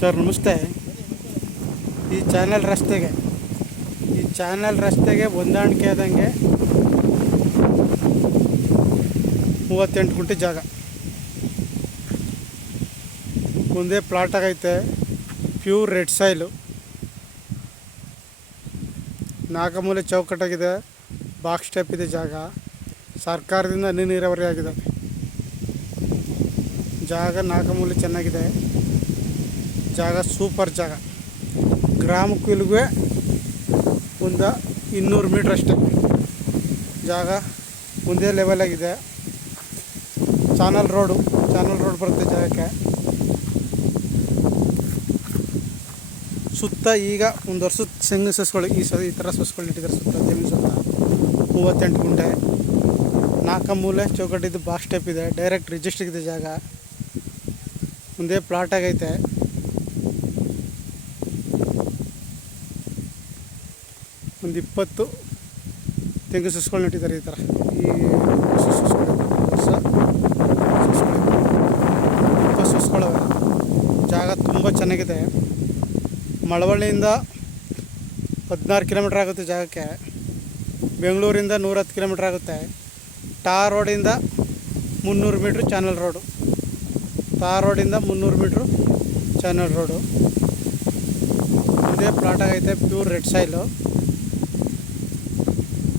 Sir, ನಮಸ್ತೆ. ಈ channel ರಸ್ತೆಗೆ, ಈ ಚಾನಲ್ ರಸ್ತೆಗೆ ಹೊಂದಾಣಿಕೆ ಆದಂಗೆ ಮೂವತ್ತೆಂಟು ಗುಂಟೆ ಜಾಗ. ಮುಂದೆ ಪ್ಲಾಟ್ ಆಗೈತೆ ಪ್ಯೂರ್ ರೆಡ್ ಸಾಯಿಲು ನಾಗಮೂಲೆ ಚೌಕಟ್ಟಾಗಿದೆ ಬಾಕ್ಸ್ ಟೈಪ್ ಇದೆ ಜಾಗ. ಸರ್ಕಾರದಿಂದ ಹನಿ ನೀರಾವರಿ ಆಗಿದೆ. ಜಾಗ ನಾಗಮೂಲೆ ಚೆನ್ನಾಗಿದೆ. ಜಾಗ, ಸೂಪರ್ ಜಾಗ. ಗ್ರಾಮಕ್ಕೂ ಇಲ್ಲಿಗೆ ಒಂದು ಇನ್ನೂರು ಮೀಟ್ರ್ ಅಷ್ಟೆ. ಜಾಗ ಒಂದೇ ಲೆವೆಲಾಗಿದೆ ಚಾನಲ್ ರೋಡು, ಚಾನಲ್ ರೋಡ್ ಬರುತ್ತೆ ಜಾಗಕ್ಕೆ. ಸುತ್ತ ಈಗ ಒಂದು ವರ್ಷದ ತೆಂಗು ಸಸ್ಗಳು ಈ ಸ ಈ ಥರ ಸಸ್ಗಳು ಇಟ್ಟಿದ್ದಾರೆ ಸುತ್ತ, ತೆಂಗಿನ ಸುತ್ತ. ಮೂವತ್ತೆಂಟು ಗುಂಟೆ. ನಾಲ್ಕು ಮೂಲೆ ಚೌಕಟ್ಟಿದ್ದು ಬಾಕ್ಸ್ ಟೈಪ್ ಇದೆ ಡೈರೆಕ್ಟ್ ರಿಜಿಸ್ಟ್ರ್ ಇದೆ ಜಾಗ. ಮುಂದೆ ಪ್ಲಾಟ್ ಆಗೈತೆ. ಒಂದು ಇಪ್ಪತ್ತು ತೆಂಗು ಸಸ್ಗಳು ನೆಟ್ಟಿದ್ದಾರೆ ಈ ಥರ. ಈ ಜಾಗ ತುಂಬ ಚೆನ್ನಾಗಿದೆ. ಮಳವಳ್ಳಿಯಿಂದ ಹದಿನಾರು ಕಿಲೋಮೀಟ್ರ್ ಆಗುತ್ತೆ ಜಾಗಕ್ಕೆ. ಬೆಂಗಳೂರಿಂದ ನೂರತ್ತು ಕಿಲೋಮೀಟ್ರ್ ಆಗುತ್ತೆ. ಟಾರ್ ರೋಡಿಂದ ಮುನ್ನೂರು ಮೀಟ್ರ್ ಚಾನಲ್ ರೋಡು. ಟಾರ್ ರೋಡಿಂದ ಮುನ್ನೂರು ಮೀಟ್ರ್ ಚಾನಲ್ ರೋಡು. ಇದೇ ಪ್ಲಾಟ್ ಆಗೈತೆ, ಪ್ಯೂರ್ ರೆಡ್ ಸಾಯಿಲು.